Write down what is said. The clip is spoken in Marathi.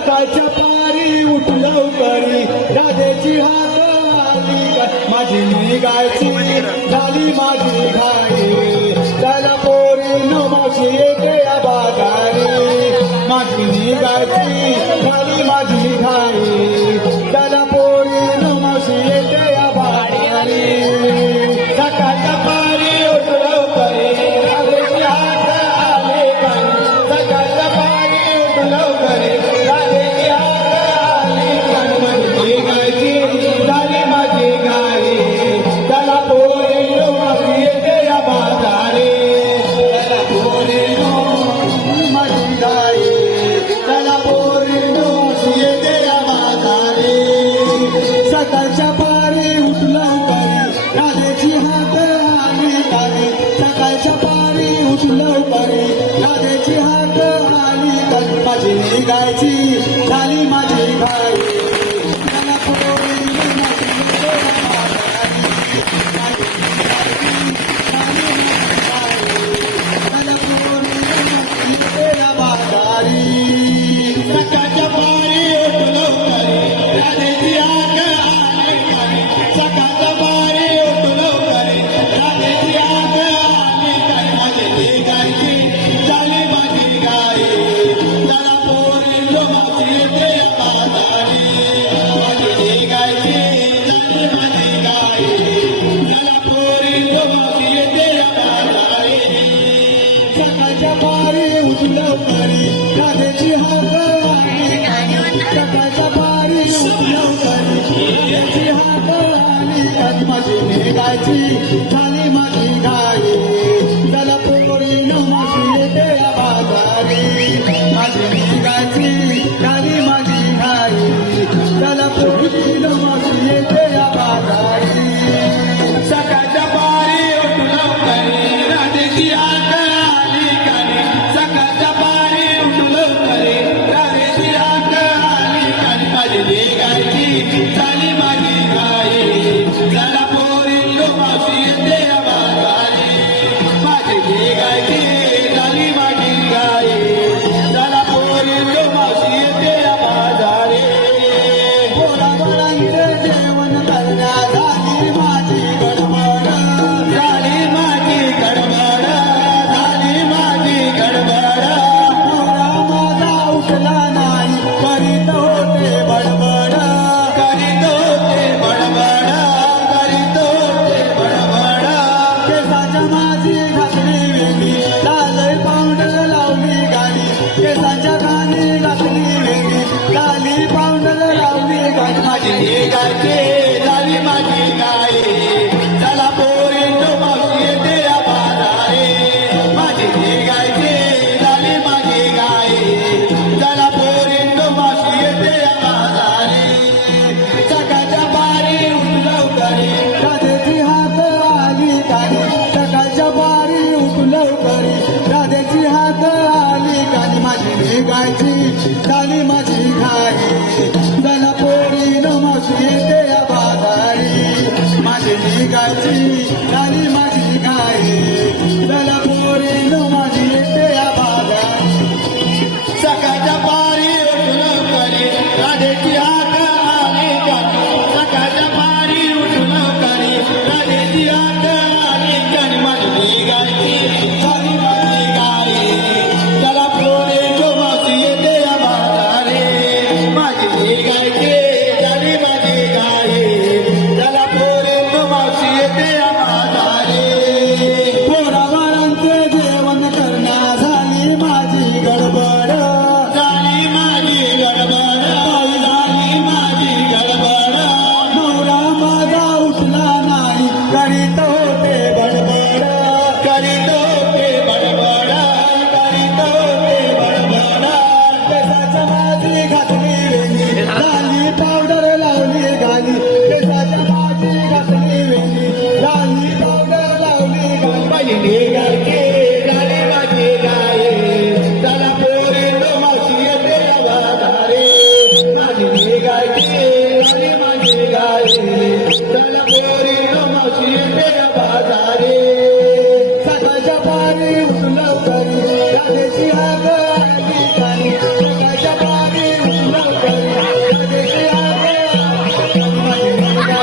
सकाळच्या पारी उठलं बरी राधेची हात आली माझी मी गायची झाली माझी घाई त्याला पोरी नमाशी येते या माझी मी गायची झाली माझी घाई सकाळच्या पारी उठलं करे राधेची हात आली तारी सकाळच्या पारी उठलं करे राधेची हात आली तारी माझी निघायची झाली माझी You.